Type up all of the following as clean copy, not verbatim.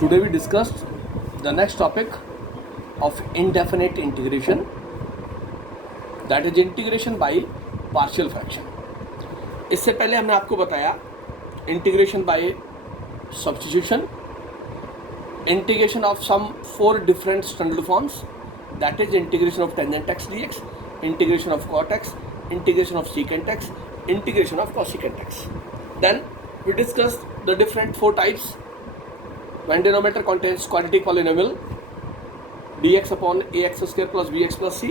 Today we discussed the next topic of indefinite integration, that is integration by partial fraction. इससे पहले हमने आपको बताया integration by substitution, integration of some 4 different standard forms, that is integration of tangent x dx, integration of cot x, integration of secant x, integration of cosecant x. Then we discussed the different 4 types when denominator contains quadratic polynomial dx upon ax square plus bx plus c,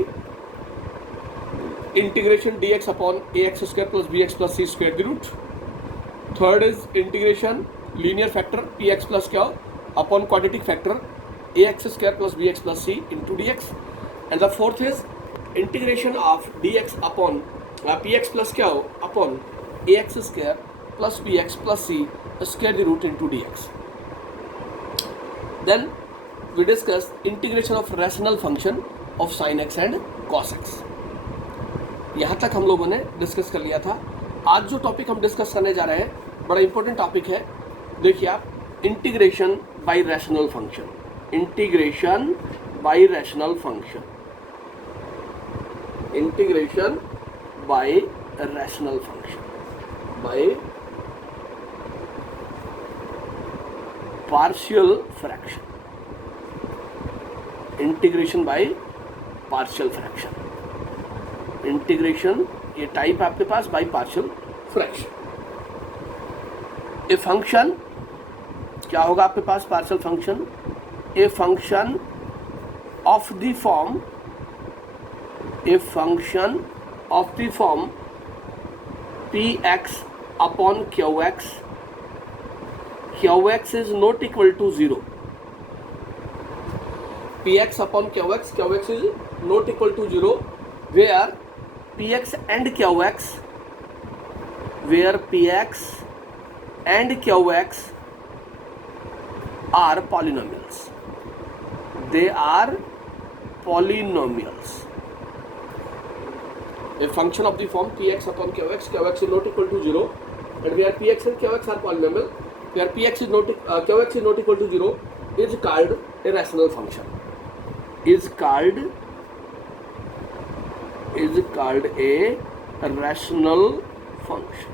integration dx upon ax square plus bx plus c square the root. Third is integration linear factor px plus q upon quadratic factor ax square plus bx plus c into dx, and the fourth is integration of dx upon px plus q upon ax square plus bx plus c square the root into dx. Then we discussed integration of rational function of sin x and cos x. यहाँ तक हम लोगों ने discuss कर लिया था. आज जो टॉपिक हम डिस्कस करने जा रहे हैं बड़ा इंपॉर्टेंट टॉपिक है. देखिए आप, integration by rational function, integration by rational function, integration by rational function, by partial fraction, integration by partial fraction, integration ये टाइप आपके पास by partial fraction. A function क्या होगा आपके पास? Partial function a function of the form, a function of the form px upon qx, qx is not equal to 0, px upon qx, qx is not equal to 0, where px and qx, where px and qx are polynomials, they are polynomials. A function of the form px upon qx, qx is not equal to 0, and where px and qx are polynomial, where px is not qx is not equal to 0, is called a rational function, is called a rational function.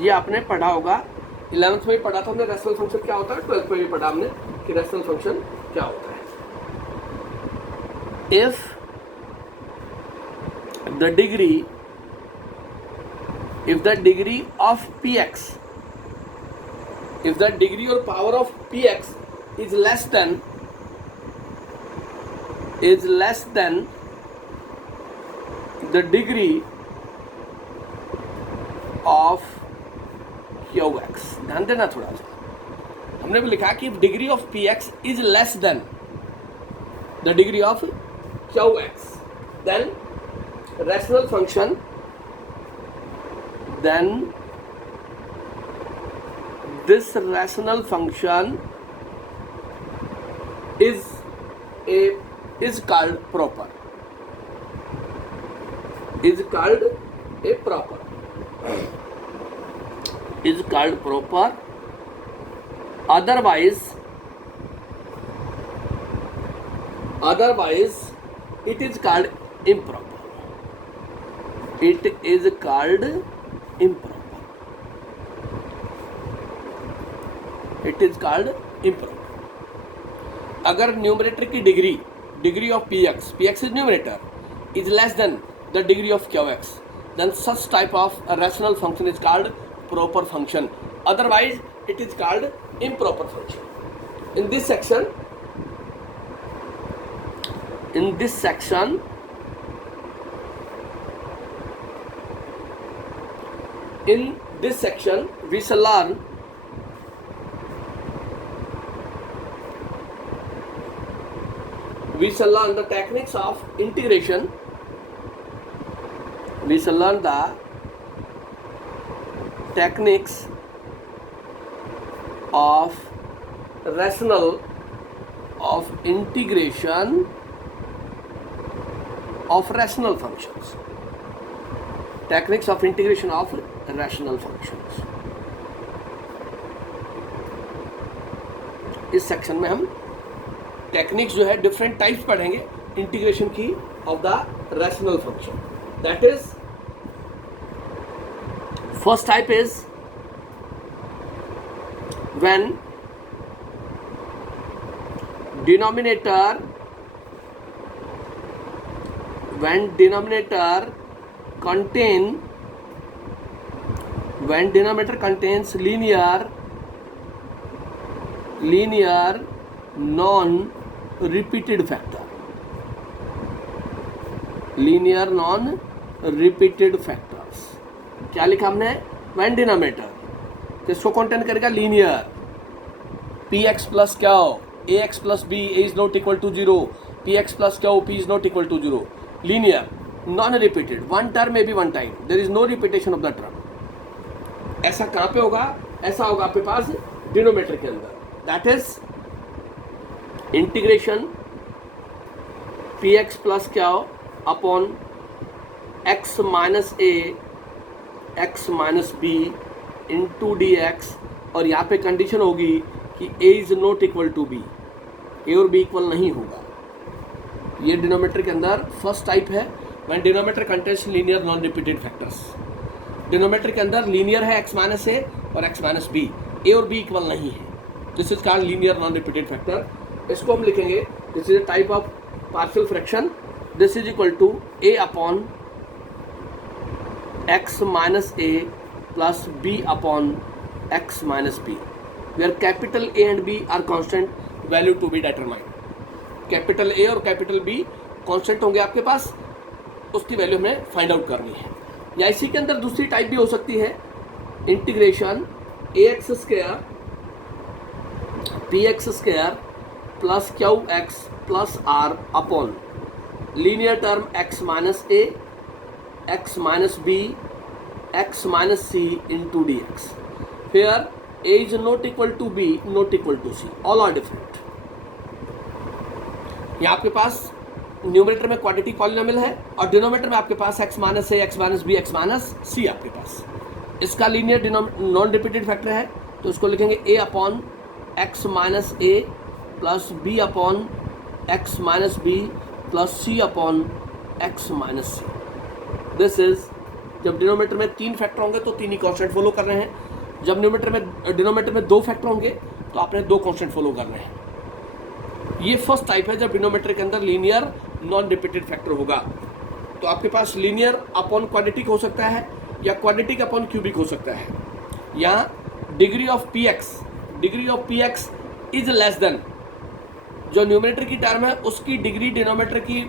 ये आपने पढ़ा होगा, 11th में पढ़ा था हमने rational function क्या होता है, 12th में भी पढ़ा हमने कि रैशनल फंक्शन क्या होता है. If the degree of px, if the degree or power of px is less than the degree of qx, ध्यान देना थोड़ा सा. हमने भी लिखा कि degree of px is less than the degree of qx, then rational function, then this rational function is called proper, is called a proper, is called proper. Otherwise it is called improper, it is called improper, it is called improper. अगर numerator की degree of px is numerator, is less than the degree of qx, then such type of a rational function is called proper function. Otherwise it is called improper function. In this section we shall learn the techniques of integration, we shall learn the techniques of integration of rational functions, techniques of integration of rational functions. इस section में हम techniques जो है different types पढ़ेंगे integration की of the rational function. That is first type is when denominator contains linear non-repeated factor. linear non-repeated factors. क्या लिखा हमने? when denominator किसको कंटेन करेगा? लीनियर. px प्लस क्या हो? ax plus b is not equal to 0. px plus q p is not equal to 0. linear non-repeated. one term may be one time. there is no repetition of the term. ऐसा कहाँ पे होगा? ऐसा होगा आपके पास denominator के अंदर. That is integration px plus क्या हो upon x minus a x minus b into d x. और यहाँ पे कंडीशन होगी कि a is not equal to b. a और b इक्वल नहीं होगा. ये डिनोमिनेटर के अंदर फर्स्ट टाइप है when denominator contains linear non repeated factors. Denominator के अंदर लीनियर है x माइनस a और x माइनस b. a और b इक्वल नहीं है. This is called linear non repeated factor. इसको हम लिखेंगे this is a type of partial fraction. This is equal to a upon x minus a plus b upon x minus b, where capital A and B are constant, value to be determined. Capital A और capital B constant होंगे आपके पास, उसकी value हमें find out करनी है. या इसी के अंदर दूसरी टाइप भी हो सकती है integration ax square px square plus q x plus r upon linear term x minus a x minus b x minus c into d x. फिर a is not equal to b, not equal to c. all are different. यहाँ आपके पास numerator में quadratic polynomial है और denominator में आपके पास x minus a, x minus b, x minus c आपके पास. इसका लीनियर नॉन रिपीटेड फैक्टर है तो इसको लिखेंगे a upon x minus a plus b upon x minus b plus c upon x minus c. This is जब denominator में 3 factor होंगे तो 3 ही कॉन्स्टेंट फॉलो कर रहे हैं. जब डिनोमिनेटर में 2 फैक्टर होंगे तो आपने 2 कांस्टेंट फॉलो करने हैं. ये फर्स्ट टाइप है जब डिनोमिनेटर के अंदर लीनियर नॉन रिपीटेड फैक्टर होगा. तो आपके पास लीनियर अपॉन क्वाड्रेटिक हो सकता है या क्वाड्रेटिक अपॉन क्यूबिक हो सकता है. यहाँ degree of P x is less then, जो न्यूमरेटर की टर्म है उसकी डिग्री डिनोमिनेटर की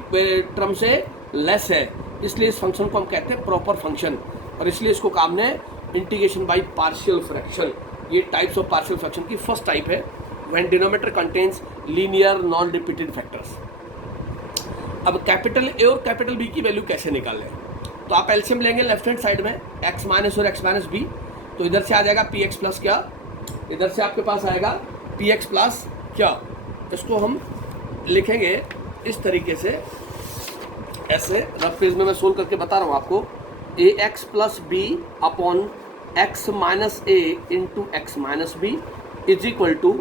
टर्म से लेस है, इसलिए इस फंक्शन को हम कहते हैं प्रॉपर फंक्शन. और इसलिए इसको काम ने इंटीग्रेशन बाय पार्शियल फ्रैक्शन. ये टाइप्स ऑफ पार्शियल फ्रैक्शन की फर्स्ट टाइप है when denominator contains linear non repeated factors. अब कैपिटल ए और कैपिटल बी की वैल्यू कैसे निकालें? तो आप एलसीएम लेंगे लेफ्ट हैंड साइड में x माइनस और x माइनस बी. तो इधर से आ जाएगा पी एक्स प्लस क्या, इधर से आपके पास आएगा पी एक्स प्लस क्या. इसको हम लिखेंगे इस तरीके से, ऐसे रफ पेज में मैं सोल्व करके बता रहा हूँ आपको. A x plus b upon x minus A into x minus b is equal to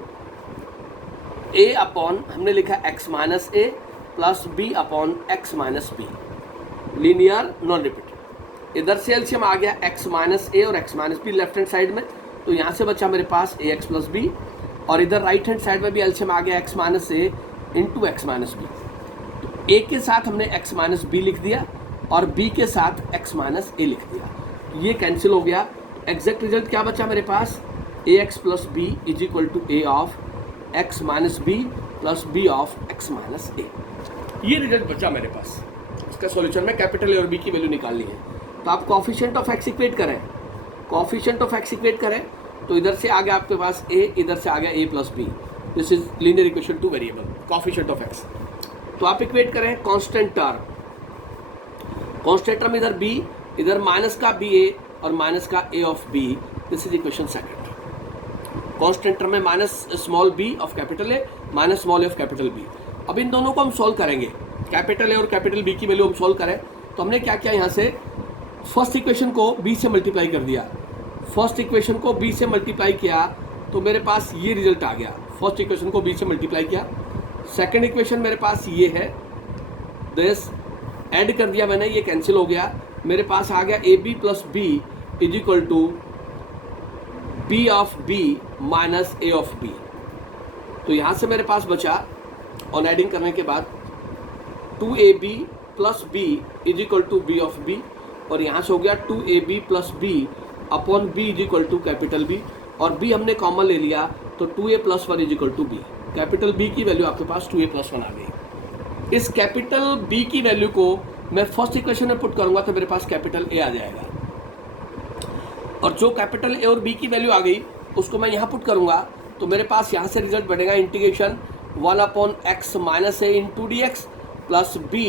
a upon हमने लिखा x minus a plus b upon x minus b. Linear non repeated. इधर से एलसीएम आ गया एक्स माइनस ए और x minus b left hand side में, तो यहाँ से बचा मेरे पास ए एक्स प्लस बी. और इधर राइट हैंड साइड में भी एलसीएम आ गया एक्स माइनस ए इंटू एक्स माइनस बी. तो ए के साथ हमने एक्स माइनस बी लिख दिया और बी के साथ एक्स माइनस ए लिख दिया. ये कैंसिल हो गया. एग्जैक्ट रिजल्ट क्या बचा मेरे पास? A x plus b is equal to a of x minus b plus b of x minus a. ये रिजल्ट बचा मेरे पास. इसका सॉल्यूशन में कैपिटल ए और बी की वैल्यू निकालनी है. तो आप कोएफिशिएंट ऑफ एक्स इक्वेट करें, कोएफिशिएंट ऑफ एक्स इक्वेट करें तो इधर से आ गया आपके पास ए, इधर से आ गया a plus b. This is linear equation two variable coefficient of x. तो आप इक्वेट करें कांस्टेंट टर्म इधर b, इधर माइनस का बी ए और माइनस का a of b. This is equation second. Constant term में minus small b of capital a minus small a of capital b. अब इन दोनों को हम सॉल्व करेंगे. कैपिटल ए और कैपिटल बी की वैल्यू हम सॉल्व करें तो हमने क्या किया, यहाँ से फर्स्ट इक्वेशन को b से मल्टीप्लाई कर दिया. फर्स्ट इक्वेशन को b से मल्टीप्लाई किया तो मेरे पास ये रिजल्ट आ गया. फर्स्ट इक्वेशन को b से मल्टीप्लाई किया। सेकंड इक्वेशन मेरे पास ये है, दिस ऐड कर दिया मैंने, ये कैंसिल हो गया, मेरे पास आ गया a b plus b is equal to b of b minus a of b. तो यहाँ से मेरे पास बचा ऑन एडिंग करने के बाद 2ab plus b is equal to b of b, और यहाँ से हो गया 2ab plus b upon b is equal to capital B, और b हमने कॉमन ले लिया तो 2a plus one is equal to b. Capital B की वैल्यू आपके पास 2a प्लस वन आ गई। इस कैपिटल B की वैल्यू को मैं फर्स्ट इक्वेशन में पुट करूंगा तो मेरे पास कैपिटल A आ जाएगा, और जो कैपिटल A और B की वैल्यू आ गई उसको मैं यहाँ पुट करूंगा तो मेरे पास यहाँ से रिजल्ट बनेगा इंटीग्रेशन 1 अपॉन एक्स माइनस ए into d x plus b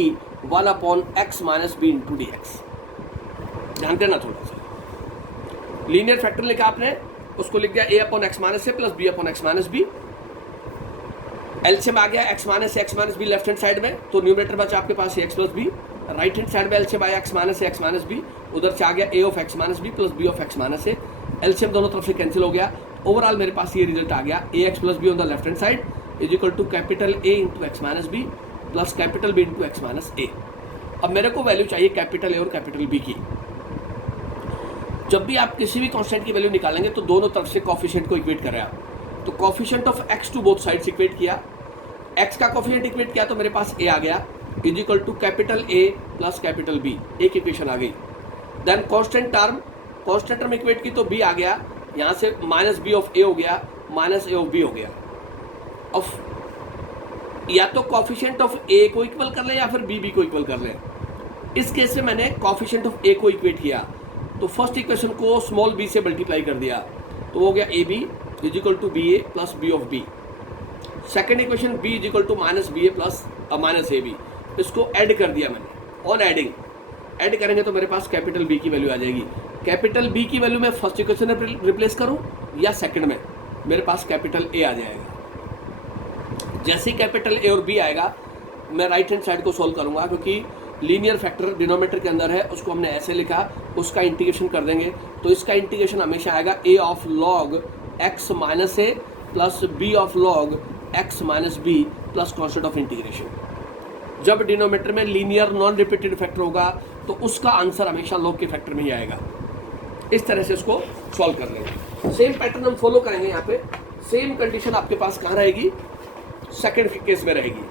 1 upon x minus b into d x. ध्यान देना थोड़ा सा, लीनियर फैक्टर लिखा आपने, उसको लिख दिया a upon x minus a plus b upon x minus b. LCM आ गया x minus b left hand side में, तो न्यूमरेटर बचा आपके पास x plus b. Right hand side में एलसीएम आया एक्स माइनस बी, उधर से आ गया a of x minus b plus b of x minus a. LCM दोनों तरफ से कैंसिल हो गया, ओवरऑल मेरे पास ये रिजल्ट आ गया a x plus b on the left hand side is equal to capital a into x minus b plus capital b into x minus a. अब मेरे को वैल्यू चाहिए कैपिटल ए और कैपिटल बी की। जब भी आप किसी भी कांस्टेंट की वैल्यू निकालेंगे तो दोनों तरफ से कोफिशिएंट को इक्वेट करें आप, तो coefficient of x to both sides equate किया, एक्स का कोफिशिएंट इक्वेट किया तो मेरे पास ए आ गया is equal to capital a plus capital b, एक इक्वेशन आ गई। देन कांस्टेंट टर्म इक्वेट की तो बी आ गया, यहाँ से माइनस बी ऑफ ए हो गया माइनस ए ऑफ बी हो गया। अब या तो कोफिशिएंट ऑफ ए को इक्वल कर ले या फिर बी को इक्वल कर ले। इस केस में मैंने कोफिशिएंट ऑफ ए को इक्वेट किया तो फर्स्ट इक्वेशन को स्मॉल बी से मल्टीप्लाई कर दिया तो हो गया a b is equal to b a plus b of b. Second equation b is equal to minus b a plus minus a b, इसको ऐड कर दिया मैंने। ऑन एडिंग ऐड करेंगे तो मेरे पास कैपिटल बी की वैल्यू आ जाएगी। कैपिटल बी की वैल्यू मैं फर्स्ट इक्वेशन में रिप्लेस करूं या सेकंड में, मेरे पास कैपिटल ए आ जाएगा। जैसे ही कैपिटल ए और बी आएगा मैं राइट हैंड साइड को सोल्व करूंगा, क्योंकि लीनियर फैक्टर डिनोमिनेटर के अंदर है, उसको हमने ऐसे लिखा, उसका इंटीग्रेशन कर देंगे तो इसका इंटीग्रेशन हमेशा आएगा a of log x minus a plus b of log x minus b plus constant of integration. जब डिनोमिनेटर में लीनियर नॉन रिपीटेड फैक्टर होगा तो उसका आंसर हमेशा लॉग के फैक्टर में ही आएगा। इस तरह से इसको सॉल्व कर लेंगे। सेम पैटर्न हम फॉलो करेंगे। यहाँ पे सेम कंडीशन आपके पास कहाँ रहेगी, सेकंड केस में रहेगी।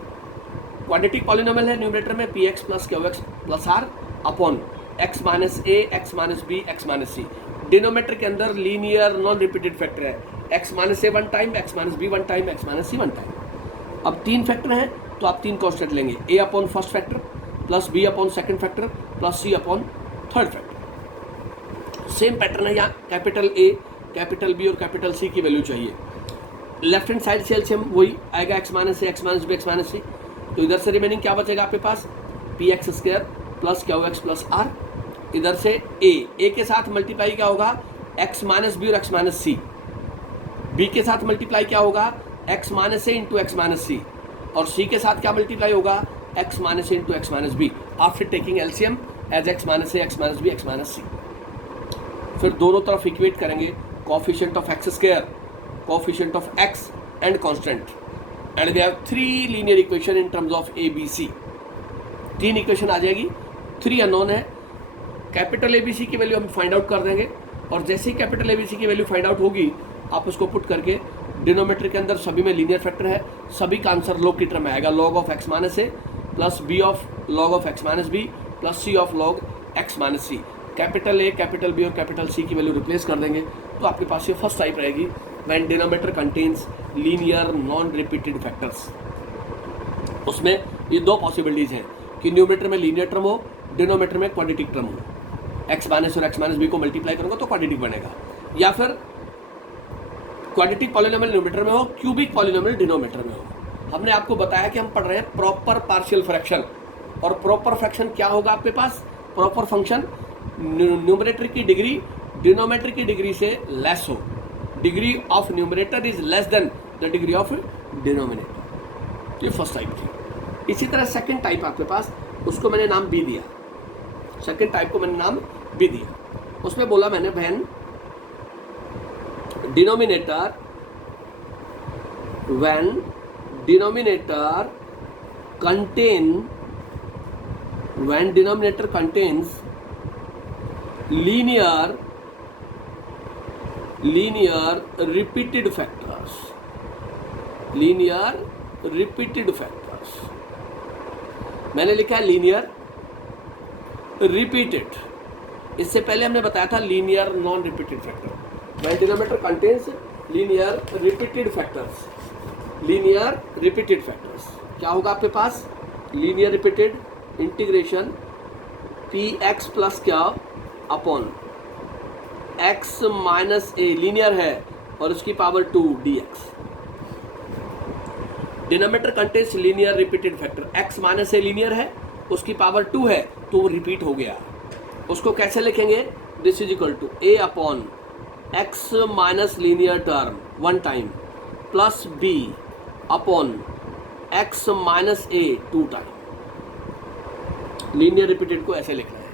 क्वाड्रेटिक पॉलिनोमियल है न्यूमरेटर में p x plus q x plus r upon x minus ए x minus B x minus c. Denominator के अंदर लीनियर नॉन रिपीटेड फैक्टर है, x minus a one time, x minus b one time, x minus c one time. अब तीन factor हैं तो आप तीन constant लेंगे, a upon first factor plus b upon second factor plus c upon third factor. Same pattern है, यहाँ capital ए capital B और कैपिटल सी की वैल्यू चाहिए। लेफ्ट हैंड साइड से एलसीएम वही आएगा एक्स माइनस ए x minus B x minus c, तो इधर से रिमेनिंग क्या बचेगा आपके पास p x square plus q x plus r. इधर से ए के साथ मल्टीप्लाई क्या होगा एक्स माइनस बी और एक्स माइनस सी, बी के साथ मल्टीप्लाई क्या होगा एक्स माइनस ए इंटू एक्स माइनस सी, और सी के साथ क्या मल्टीप्लाई होगा एक्स माइनस ए into x minus B after taking LCM as X minus ए x minus B x minus C. फिर दोनों तरफ इक्वेट करेंगे coefficient of X square, coefficient of x and constant, and we have three linear equation in terms of A B C. तीन equation आ जाएगी, three unknown है। Capital A B सी की value हम फाइंड आउट कर देंगे, और जैसे ही कैपिटल ए बी सी की वैल्यू फाइंड आउट होगी आप उसको पुट करके डिनोमिनेटर के अंदर सभी में लीनियर फैक्टर है, सभी का आंसर लॉग की टर्म में आएगा, log of x minus a plus b of log of x minus b plus c of log x minus c. Capital A capital B और कैपिटल सी की वैल्यू रिप्लेस कर देंगे तो आपके पास ये फर्स्ट टाइप रहेगी when denominator contains linear non repeated factors. उसमें ये दो पॉसिबिलिटीज हैं कि न्यूमरेटर में लीनियर टर्म हो, डिनोमिनेटर में क्वाड्रेटिक टर्म हो। एक्स माइनस और एक्स माइनस बी को मल्टीप्लाई करूँगा तो क्वाड्रेटिक बनेगा, या फिर क्वाड्रेटिक पॉलिनोमियल न्यूमरेटर में हो, क्यूबिक पॉलिनोमियल डिनोमिनेटर में हो। हमने आपको बताया कि हम पढ़ रहे हैं प्रॉपर पार्शियल फ्रैक्शन, और प्रॉपर फ्रैक्शन क्या होगा आपके पास, प्रॉपर फंक्शन न्यूमरेटर की डिग्री डिनोमिनेटर की डिग्री से लेस हो, degree of numerator is less than the degree of denominator. ये फर्स्ट टाइप थी। इसी तरह सेकंड टाइप आपके पास, उसको मैंने नाम बी दिया, सेकंड टाइप को मैंने नाम बी दिया। उसमें बोला मैंने when denominator when denominator contains linear repeated factors. मैंने लिखा है लीनियर रिपीटेड, इससे पहले हमने बताया था linear non repeated factor. When denominator contains linear repeated factors, क्या होगा आपके पास? Linear repeated integration p x plus q upon x minus a, linear है और उसकी power 2 dx। Denominator contains linear repeated factor, x minus a linear है, उसकी power 2 है तो वो रिपीट हो गया। उसको कैसे लिखेंगे? This is equal to a upon x minus linear term 1 time plus b upon x minus a 2 time. Linear repeated को ऐसे लिखना है,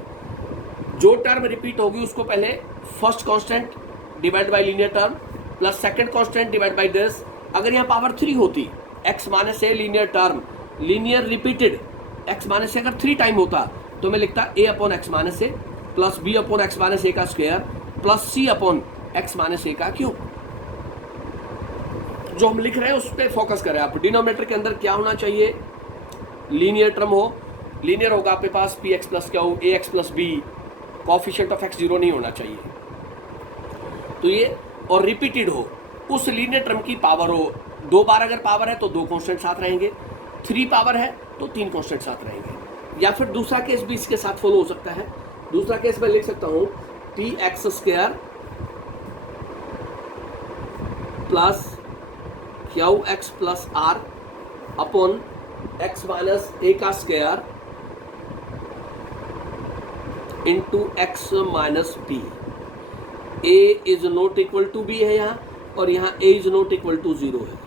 जो टर्म रिपीट होगी उसको पहले first constant divide by linear term plus second constant divide by this. अगर यहाँ पावर 3 होती, x minus a linear term linear repeated x minus a अगर 3 टाइम होता तो मैं लिखता a upon x minus a plus b upon x minus a का square plus c upon x minus a का क्यूब। जो हम लिख रहे हैं उस पर फोकस करें आप। डिनोमिनेटर के अंदर क्या होना चाहिए? लीनियर टर्म हो, लीनियर होगा आपके पास पी एक्स प्लस क्या हो a x plus b, coefficient of x 0 नहीं होना चाहिए तो ये, और रिपीटेड हो, उस लीनियर टर्म की पावर हो 2 बार, अगर पावर है तो 2 कांस्टेंट साथ रहेंगे, 3 पावर है तो 3 कांस्टेंट साथ रहेंगे। या फिर दूसरा केस भी इसके साथ फॉलो हो सकता है। दूसरा केस मैं लिख सकता हूँ p x square plus q x plus r upon x minus a का square into x minus b. A is not equal to b है यहाँ, और यहाँ a is not equal to 0 है।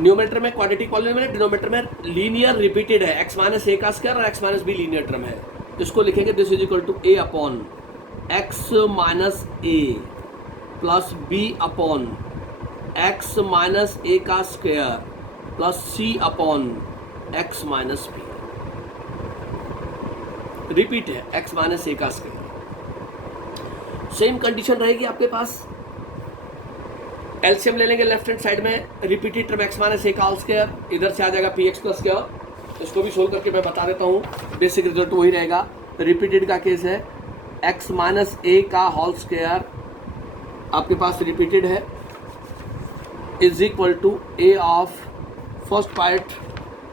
न्यूमरेटर में क्वाड्रेटिक पॉलिनोमियल, डिनोमिनेटर में linear repeated है, x minus a का स्क्वायर और x minus b linear term है। इसको लिखेंगे this is equal to a upon x minus a plus b upon x minus a का square plus c upon x minus b. Repeat है x minus a का square. Same condition रहेगी आपके पास। LCM ले लेंगे लेफ्ट हैंड साइड में, repeated term x minus a का whole square, इधर से आ जाएगा पी एक्स प्लस क्या। इसको भी सोल्व करके मैं बता देता हूँ, बेसिक रिजल्ट वही रहेगा। रिपीटेड का केस है एक्स माइनस ए का होल स्क्वायर आपके पास रिपीटेड है is equal to a of first part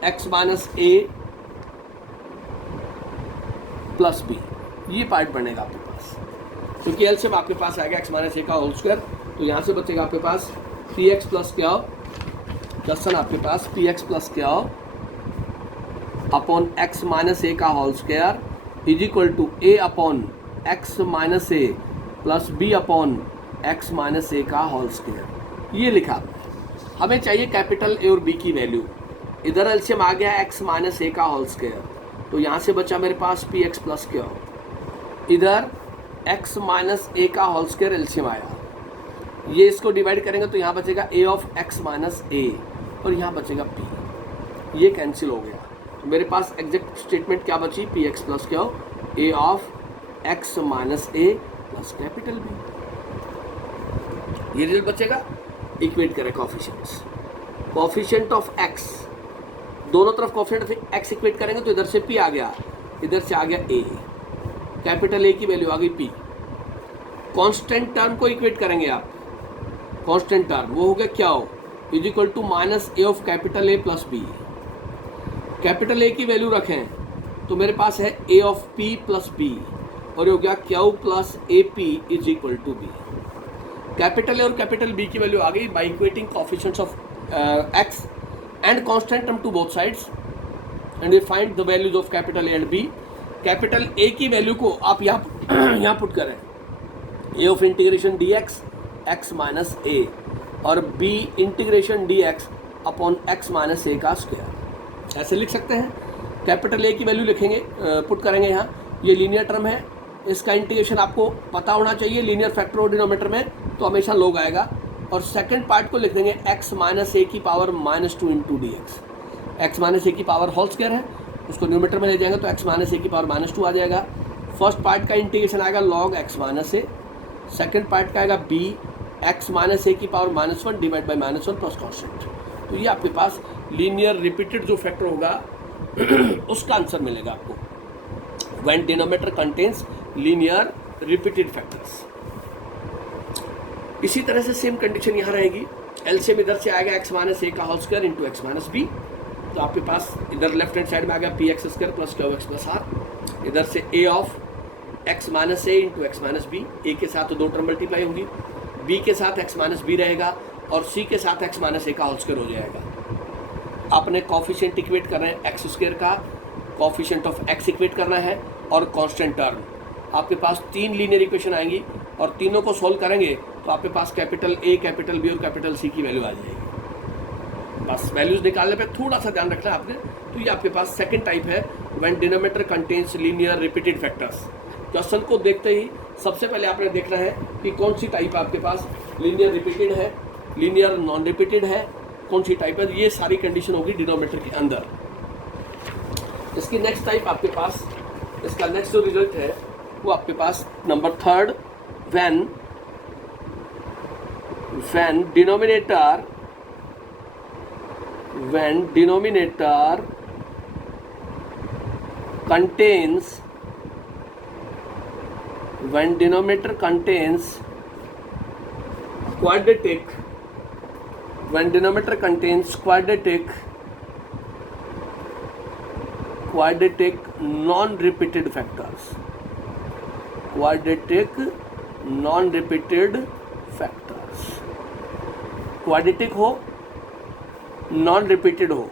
x minus a plus b, ये पार्ट बनेगा आपके पास, क्योंकि एलसीएम आपके पास आएगा एक्स माइनस ए का होल स्क्वायर, तो यहाँ से बचेगा आपके पास p x plus q question आपके पास p x plus q upon x minus a का whole square is equal to a upon x minus a plus b upon x minus a का होल स्क्वायर। ये लिखा। हमें चाहिए capital a और B की वैल्यू। इधर एलसीएम आ गया एक्स माइनस ए का होल स्क्वायर, तो यहाँ से बचा मेरे पास पी एक्स प्लस क्या, इधर एक्स माइनस ए का होल स्क्वायर एलसीएम आया, ये इसको डिवाइड करेंगे तो यहाँ बचेगा ए ऑफ एक्स माइनस ए और यहाँ बचेगा पी, ये कैंसिल हो गया। तो मेरे पास एग्जैक्ट स्टेटमेंट क्या बची? P x plus q a of x minus a plus capital b, ये रिजल्ट बचेगा। इक्वेट करें कोएफिशिएंट ऑफ एक्स, दोनों तरफ कोएफिशिएंट ऑफ एक्स इक्वेट करेंगे तो इधर से पी आ गया, इधर से आ गया ए, कैपिटल ए की वैल्यू आ गई पी। कांस्टेंट टर्म को इक्वेट करेंगे आप, कांस्टेंट टर्म वो हो गया क्या हो is equal to minus a of capital a plus b. Capital a की वैल्यू रखें तो मेरे पास है a of p plus b, और ये हो गया q plus a p is equal to b. Capital a और कैपिटल बी की वैल्यू आ गई by equating coefficients of x and constant term to both sides and we find the values of capital a and b. Capital a की value को आप यहाँ put करें, a of integration d x x minus a और b integration d x upon x minus a का square, ऐसे लिख सकते हैं। कैपिटल ए की वैल्यू लिखेंगे, पुट करेंगे यहाँ, ये लीनियर टर्म है, इसका इंटीग्रेशन आपको पता होना चाहिए। लीनियर फैक्टर और डिनोमिनेटर में तो हमेशा लॉग आएगा, और सेकंड पार्ट को लिख देंगे x माइनस ए की power -2 into d x. X minus a की पावर होल स्क्वायर है, उसको न्यूमरेटर में ले जाएंगे तो x माइनस ए की पावर -2 आ जाएगा। फर्स्ट पार्ट का इंटीग्रेशन आएगा log x माइनस ए, सेकेंड पार्ट का आएगा b x माइनस ए की power -1 divide by -1 plus constant. तो ये आपके पास लीनियर रिपीटेड जो फैक्टर होगा उसका आंसर मिलेगा आपको when denominator contains linear repeated factors. इसी तरह से सेम कंडीशन यहाँ रहेगी। एलसीएम इधर से आएगा x माइनस ए का whole square into x minus b, तो आपके पास इधर लेफ्ट हैंड साइड में आ गया p x square plus q x plus r. इधर से a of x minus A into x minus b, a के साथ तो 2 टर्म मल्टीप्लाई होगी, बी के साथ एक्स माइनस बी रहेगा और सी के साथ एक्स माइनस ए का होल स्क्वायर हो जाएगा। आपने कॉफिशिएंट इक्वेट कर रहे हैं एक्स स्क्वायर का, कॉफिशिएंट ऑफ एक्स इक्वेट करना है और कांस्टेंट टर्म। आपके पास 3 लीनियर इक्वेशन आएंगी और तीनों को सोल्व करेंगे तो आपके पास कैपिटल ए, कैपिटल बी और कैपिटल सी की वैल्यू आ जाएगी। बस वैल्यूज निकालने पे थोड़ा सा ध्यान रखना है आपने। तो ये आपके पास सेकंड टाइप है when denominator contains linear repeated factors. Question को देखते ही सबसे पहले आपने देखना है कि कौन सी टाइप आपके पास लीनियर रिपीटेड है, लीनियर नॉन रिपीटेड है, कौन सी टाइप है। ये सारी कंडीशन होगी डिनोमिनेटर के अंदर। इसकी नेक्स्ट टाइप आपके पास, इसका नेक्स्ट जो रिजल्ट है वो आपके पास number 3 when denominator contains quadratic non-repeated factors, quadratic हो, नॉन रिपीटेड हो,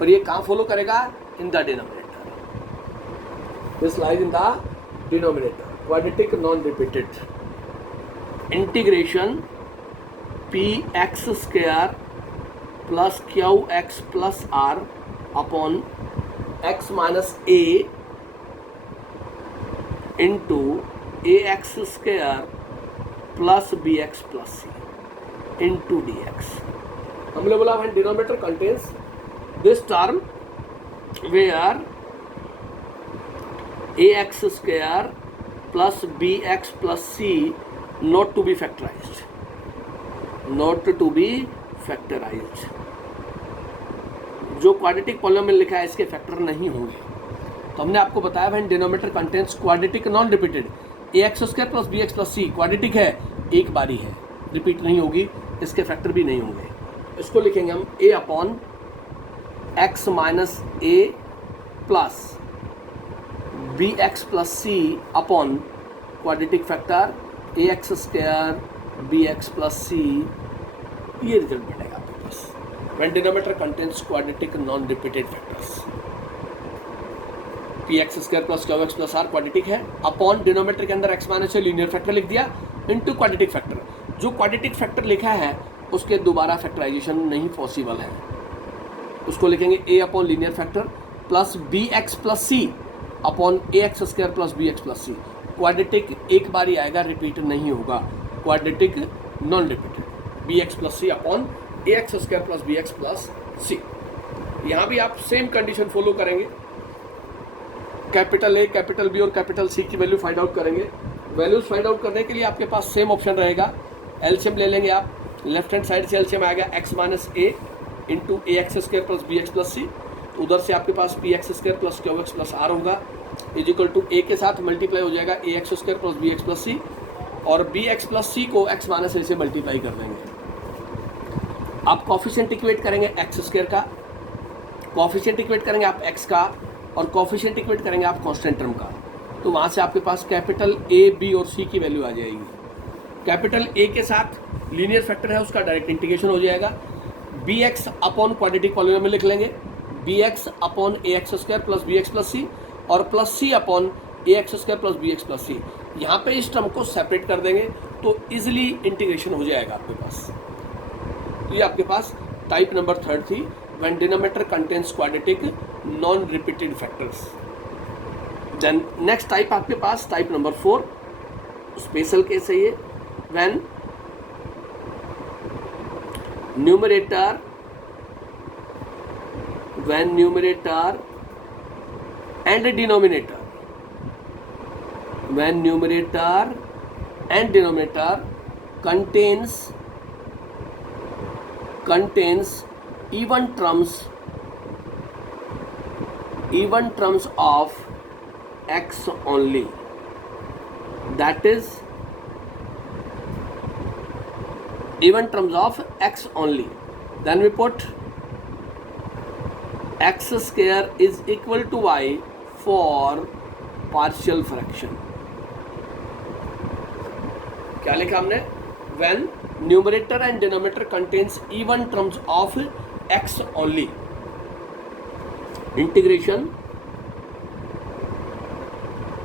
पर ये कहाँ फॉलो करेगा? In the denominator. This lies in the denominator. Quadratic non repeated integration p x square plus q x plus r upon x minus A into a x square plus b x plus c into dx। हमने बोला when denominator contains this term where ax square plus bx plus c not to be factorized, जो quadratic polynomial लिखा है इसके factor नहीं होंगे। तो हमने आपको बताया when denominator contains quadratic non repeated, ax square plus bx plus c quadratic है, एक बारी है, रिपीट नहीं होगी, इसके फैक्टर भी नहीं होंगे। इसको लिखेंगे हम a upon x minus a plus b x plus c upon quadratic factor a x square b x plus c. ये रिजल्ट मिलेगा आपके पास when denominator contains quadratic non repeated factors. P x square plus q x plus r quadratic है, upon denominator के अंदर x minus a linear factor लिख दिया into quadratic factor. जो क्वाड्रेटिक फैक्टर लिखा है उसके दोबारा फैक्टराइजेशन नहीं पॉसिबल है, उसको लिखेंगे a upon linear factor plus b x plus c upon a x square plus b x plus c. Quadratic एक बार ही आएगा, रिपीट नहीं होगा, quadratic non repeated b x plus c upon a x square plus b x plus c. यहाँ भी आप same condition follow करेंगे, कैपिटल ए, कैपिटल बी और कैपिटल सी की वैल्यू फाइंड आउट करेंगे। वैल्यूज फाइंड आउट करने के लिए आपके पास सेम ऑप्शन रहेगा, एलसीएम ले लेंगे आप। लेफ्ट हैंड साइड से एलसीएम आएगा x minus A into a x square plus b x plus c, उधर से आपके पास p x square plus q x plus r होगा इज इक्वल टू ए के साथ मल्टीप्लाई हो जाएगा a x square plus b x plus c, और बी एक्स प्लस सी को एक्स माइनस ए से मल्टीप्लाई कर देंगे। आप कॉफिशिएंट इक्वेट करेंगे एक्स स्क्वायर का, कॉफिशिएंट इक्वेट करेंगे आप एक्स का, और कॉफिशिएंट इक्वेट करेंगे आप कांस्टेंट टर्म का। तो वहाँ से आपके पास कैपिटल ए, बी और सी की वैल्यू आ जाएगी। कैपिटल ए के साथ लीनियर फैक्टर है, उसका डायरेक्ट इंटीग्रेशन हो जाएगा। B x upon quadratic polynomial लिख लेंगे, b x upon a x square plus b x plus c, और plus c upon a x square plus b x plus c. यहाँ पे इस टर्म को सेपरेट कर देंगे तो इजिली इंटीग्रेशन हो जाएगा आपके पास। तो ये आपके पास टाइप नंबर 3 थी when denominator contains quadratic non repeated factors. Then next type आपके पास टाइप नंबर 4 स्पेशल केस है ये, when numerator when numerator and denominator contains even terms of x only, that is even terms of x only, then we put x square is equal to y for partial fraction. क्या लिखा हमने? when numerator and denominator contains even terms of x only, integration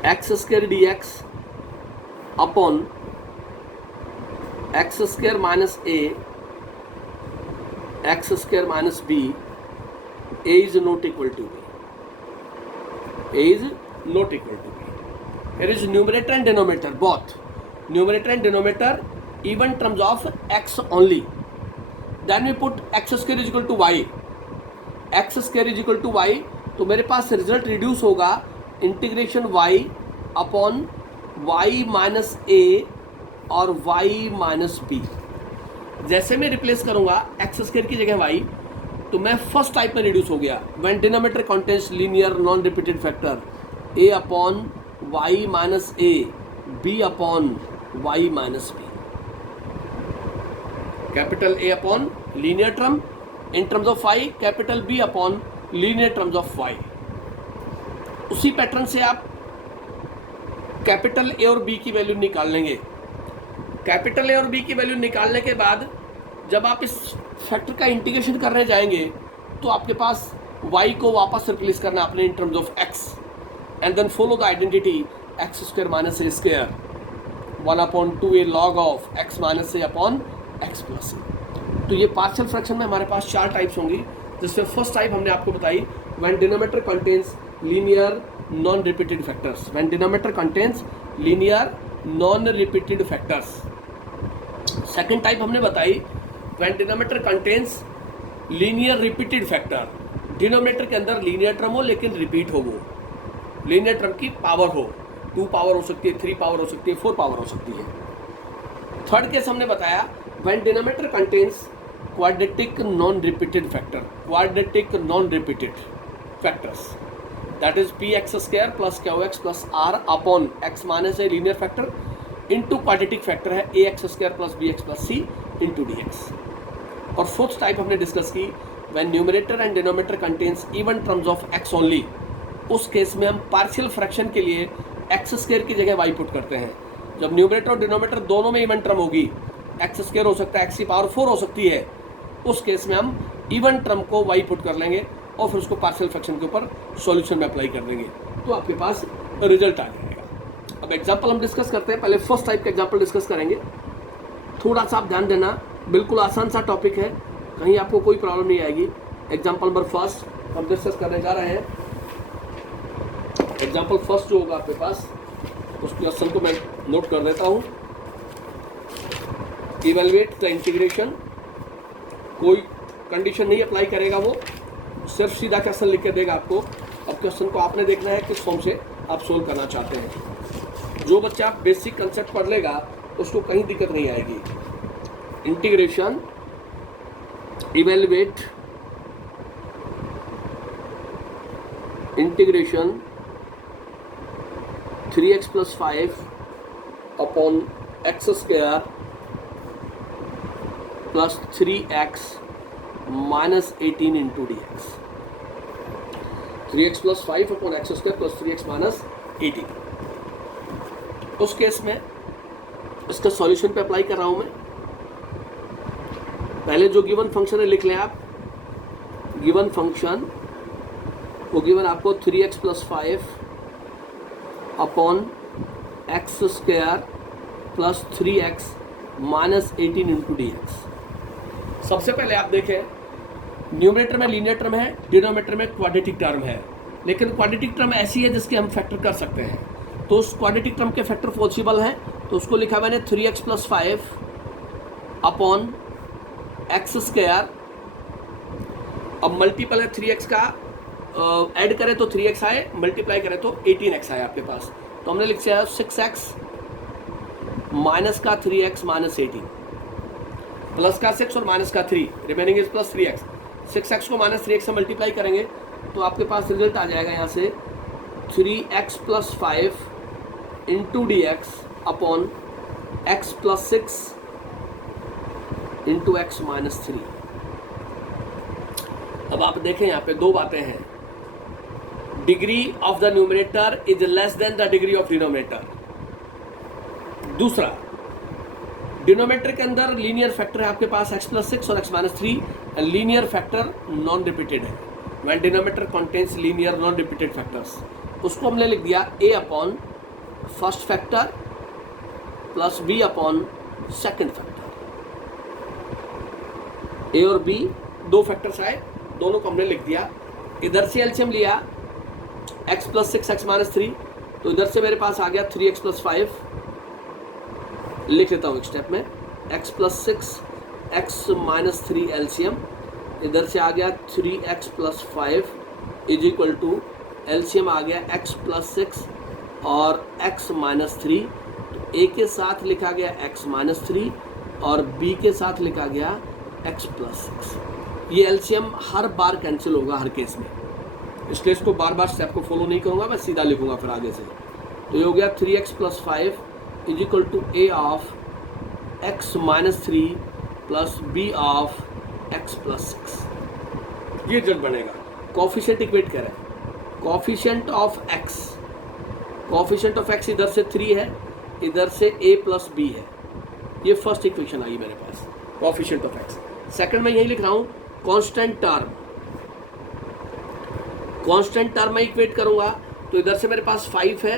x square dx upon x square minus a x square minus b, a is not equal to b. Here is numerator and denominator, both numerator and denominator even terms of x only. Then we put x square is equal to y. तो मेरे पास result reduce होगा integration y upon y minus a और y minus b. जैसे मैं replace करूंगा x square की जगह y, तो मैं फर्स्ट टाइप में रिड्यूस हो गया. When denominator contains linear non repeated factor a upon y minus a, b upon y minus b. Capital A upon linear term in terms of y, capital B upon linear terms of y. उसी pattern से आप capital A और B की value निकाल लेंगे. Capital A और B की value निकालने के बाद जब आप इस फैक्टर का इंटीग्रेशन करने जाएंगे तो आपके पास y को वापस रिप्लेस करना आपने in terms of x, and then follow the identity x square minus a square 1/2a log of x minus a upon x plus a. तो ये पार्शियल फ्रैक्शन में हमारे पास 4 टाइप्स होंगी, जिसमें फर्स्ट टाइप हमने आपको बताई when denominator contains linear non repeated factors. When denominator contains linear non repeated factors. Second type हमने बताई when denominator contains linear repeated factor. Denominator के अंदर लीनियर टर्म हो लेकिन रिपीट हो, वो लीनियर टर्म की पावर हो, 2 पावर हो सकती है, 3 पावर हो सकती है, 4 पावर हो सकती है. थर्ड केस हमने बताया when denominator contains quadratic non repeated factors, that is px square plus qx plus r upon x minus a linear factor into quadratic factor है ax square plus bx plus c into dx. और fourth type हमने discuss की when numerator and denominator contains even terms of x only. उस case में हम partial fraction के लिए x square की जगह y पुट करते हैं. जब न्यूमरेटर और डिनोमिनेटर दोनों में इवन टर्म होगी, x स्क्वायर हो सकता है, x की पावर 4 हो सकती है, उस केस में हम इवन टर्म को y पुट कर लेंगे और फिर उसको पार्शियल फ्रैक्शन के ऊपर सॉल्यूशन में अप्लाई कर देंगे, तो आपके पास रिजल्ट आ जाएगा. अब एग्जाम्पल हम डिस्कस करते हैं. पहले फर्स्ट टाइप का एग्जाम्पल डिस्कस करेंगे. थोड़ा सा आप ध्यान देना, बिल्कुल आसान सा टॉपिक है, कहीं आपको कोई प्रॉब्लम नहीं आएगी. एग्जाम्पल नंबर फर्स्ट हम डिस्कस करने जा रहे हैं. एग्जाम्पल फर्स्ट जो होगा आपके पास, उस क्वेश्चन को मैं नोट कर देता हूँ. Evaluate the integration. कोई कंडीशन नहीं अप्लाई करेगा, वो सिर्फ सीधा क्वेश्चन लिख के देगा आपको. अब क्वेश्चन को आपने देखना है किस फॉर्म से आप सोल्व करना चाहते हैं. जो बच्चा बेसिक कंसेप्ट पढ़ लेगा उसको कहीं दिक्कत नहीं आएगी. Integration evaluate integration 3x plus 5 upon x square plus 3x minus 18 into dx. 3x plus 5 upon x square plus 3x minus 18. उस केस में इसका सॉल्यूशन पे अप्लाई कर रहा हूं मैं. पहले जो गिवन फंक्शन है लिख लें आप. गिवन फंक्शन वो गिवन आपको 3x plus 5 upon x square plus 3x minus 18 into dx. सबसे पहले आप देखें, न्यूमरेटर में लीनियर टर्म है, डिनोमिनेटर में क्वाड्रेटिक टर्म है, लेकिन क्वाड्रेटिक टर्म ऐसी है जिसके हम फैक्टर कर सकते हैं. तो उस क्वाड्रेटिक टर्म के फैक्टर पॉसिबल हैं, तो उसको लिखा मैंने 3x plus 5 upon x square, अब मल्टीपल है 3x का, ऐड करें तो 3x आए, मल्टीप्लाई करें तो 18x आए आपके पास। तो हमने लिख दिया 6x माइनस का 3x माइनस 18, प्लस का 6 और माइनस का 3, remaining is plus 3x। 6x को माइनस 3x से मल्टीप्लाई करेंगे तो आपके पास रिजल्ट आ जाएगा यहाँ से 3x plus 5 into d x upon x plus 6 into x minus 3। अब आप देखें यहाँ पे दो बातें हैं, degree of the numerator is less than the degree of denominator. दूसरा, डिनोमिनेटर के अंदर लीनियर फैक्टर है आपके पास x प्लस 6 और x minus 3, linear factor non repeated है। When denominator contains linear non repeated factors, उसको हमने लिख दिया a upon first factor plus b upon second factor. a और b दो फैक्टर्स आए, दोनों को हमने लिख दिया। इधर से एलसीएम लिया x प्लस 6 x माइनस 3, तो इधर से मेरे पास आ गया 3x प्लस 5, लिख लेता हूँ एक स्टेप में, x plus 6 x minus 3 LCM, इधर से आ गया 3x plus 5 is equal to LCM आ गया x प्लस 6 और x माइनस 3, तो a के साथ लिखा गया x माइनस 3 और b के साथ लिखा गया x प्लस 6। ये एलसीएम हर बार कैंसिल होगा हर केस में, इसलिए इसको बार बार स्टेप को फॉलो नहीं करूँगा, मैं सीधा लिखूँगा फिर आगे से। तो ये हो गया 3x plus 5 is equal to a of x minus 3 plus b of x plus 6। ये रिजल्ट बनेगा। कोफिशिएंट इक्वेट करें, coefficient of x, coefficient of x इधर से 3 है, इधर से a प्लस b है। ये फर्स्ट इक्वेशन आई मेरे पास, कोफिशिएंट ऑफ x। सेकंड में यही लिख रहा हूँ कांस्टेंट टर्म, कांस्टेंट टर्म में इक्वेट करूंगा तो इधर से मेरे पास 5 है,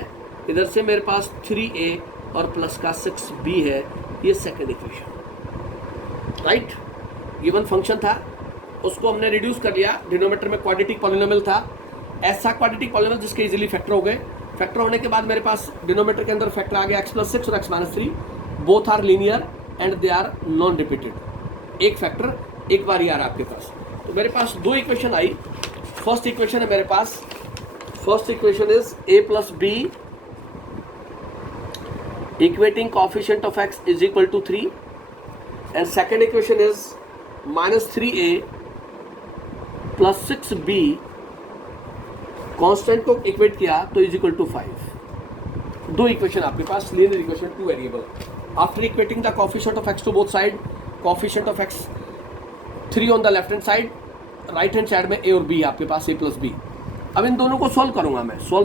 इधर से मेरे पास 3a और प्लस का 6b है। ये second equation, right. Given function था, उसको हमने रिड्यूस कर लिया, डिनोमिनेटर में क्वाड्रेटिक पॉलिनोमियल था, ऐसा क्वाड्रेटिक पॉलिनोमियल जिसके इजीली फैक्टर हो गए। फैक्टर होने के बाद मेरे पास डिनोमिनेटर के अंदर फैक्टर आ गया x प्लस 6 और x minus 3, both are linear and they are non repeated. एक फैक्टर एक बार ही आ रहा है आपके पास। तो मेरे पास दो इक्वेशन आई। फर्स्ट इक्वेशन है मेरे पास, first equation is a plus b equating coefficient of x is equal to 3 and second equation is minus 3a plus 6b, constant को इक्वेट किया तो इज इक्वल टू 5। दो इक्वेशन आपके पास, linear equation, two variable. After equating the coefficient of x to both side, coefficient of x 3 on the left hand side, right hand side में a और b आपके पास, a plus b। अब इन दोनों को सॉल्व करूंगा मैं। सॉल्व